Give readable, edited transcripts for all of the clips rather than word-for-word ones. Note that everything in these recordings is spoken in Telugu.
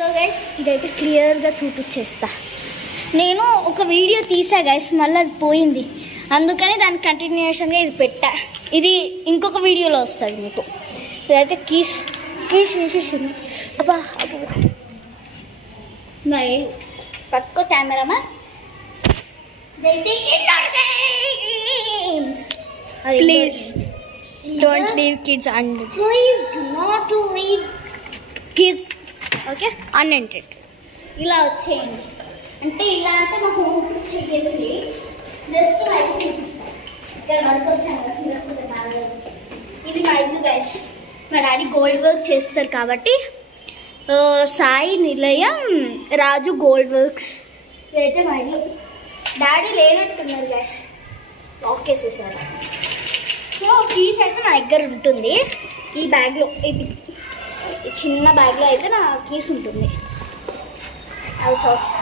సో గైస్ ఇదైతే క్లియర్గా చూపించేస్తా. నేను ఒక వీడియో తీసా గైస్, మళ్ళీ అది పోయింది, అందుకని దాని కంటిన్యూషన్గా ఇది పెట్టా. ఇది ఇంకొక వీడియోలో వస్తుంది మీకు. ఇదైతే కీస్ వేసేసింది. అబ్బా పట్టుకో కెమెరామా. Please don't leave kids unattended. Please do not leave kids okay unattended. ఇలా వచ్చేయండి. అంటే ఇలా అంటే మా హోమ్ చెయ్యండి. జస్ట్ లైక్ చూపిస్తాను. ఇక్కడ వర్క్ వచ్చాను. ఇది మా ఇల్లు గైస్. మా డాడీ గోల్డ్ వర్క్ చేస్తారు కాబట్టి సాయి నిలయం రాజు గోల్డ్ వర్క్స్. ఇదైతే మా ఇల్లు. డాడీ లేనట్టున్నారు గైస్, లాక్ వేసేసారు. సో కీస్ అయితే నా దగ్గర ఉంటుంది. ఈ బ్యాగ్లో, ఇది ఈ చిన్న బ్యాగ్లో అయితే నా కీస్ ఉంటుంది. అది చాక్స్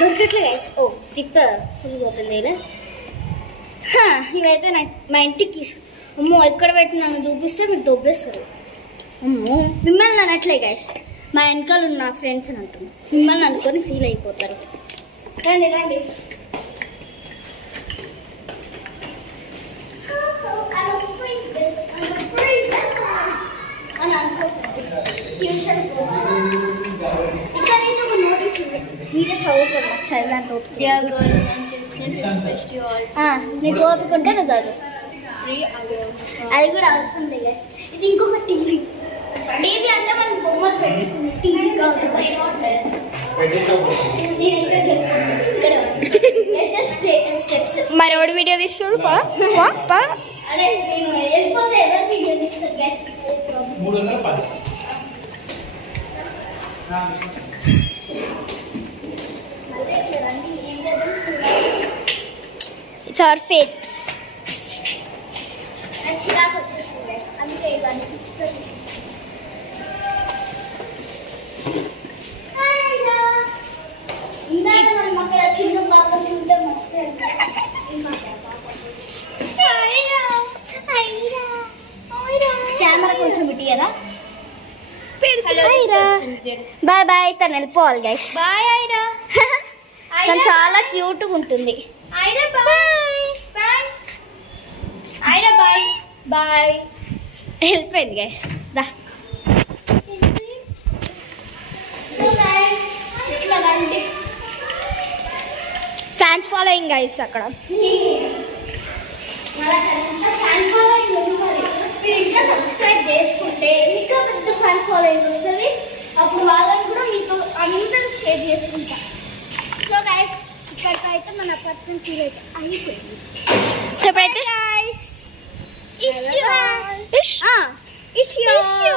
దొరికట్లే గైస్. ఓ తిప్ప ఫుల్ ఓపెన్ చేయలే. ఇవైతే మా ఇంటికి కీస్. అమ్మో ఎక్కడ పెట్టినాను చూపిస్తే మీరు దొబ్బేస్తారు. అమ్మో మిమ్మల్ని అనట్లే గైస్, మా వెనకాల ఉన్న ఫ్రెండ్స్ అని అంటున్నాను. మిమ్మల్ని అనుకొని ఫీల్ అయిపోతారు. రండి రండి. ఇక్కడ అయితే ఒక నోటీస్ ఉంది, మీరే చదువుకోండి ఒకసారి. దాంతో నీకు ఓపిక ఉంటే నువ్వు చదువు. అది కూడా అవసరం లేదు. ఇది ఇంకొక టీవీ. టీవీ అంటే మనం బొమ్మలు పెట్టుకుంది. టీవీ కాదు. మరి ఎవడు వీడియో తీస్తాడు? అదే నేను వెళ్ళిపోతే ఎవరు వీడియో తీస్తారు గెస్. It's our faith. చిరాకు వచ్చేసింది గైస్, అందుకే ఇవన్నీ పిచ్చి. ఇందాక మనం అక్కడ చిన్న పాప చూడటం కెమెరా కొంచెం ఇటీయరా. Bye bye. తను వెళ్ళిపోవాలి గైస్. బాయ్ ఐరా. తను చాలా క్యూట్గా ఉంటుంది. Aira bye bye. Aira bye bye. వెళ్ళిపోయింది గైస్. దా. సో గైస్ ఇట్లా రండి. ఫ్యాన్స్ ఫాలోయింగ్ గైస్ అక్కడ. ఫ్యాన్ ఫాలోయింగ్ ఉంది. మీరు ఇంకా సబ్స్క్రైబ్ చేసుకుంటే ఇంకా పెద్ద ఫ్యాన్ ఫాలోయింగ్ వస్తుంది. అప్పుడు వాళ్ళని కూడా మీతో అందరూ షేర్ చేసుకుంటా. సో గైస్ ఇక్కడికైతే మన అపార్ట్మెంట్ ఫీల్ అయితే అయిపోయింది. చెప్పైతే గైస్ ఇష్యూ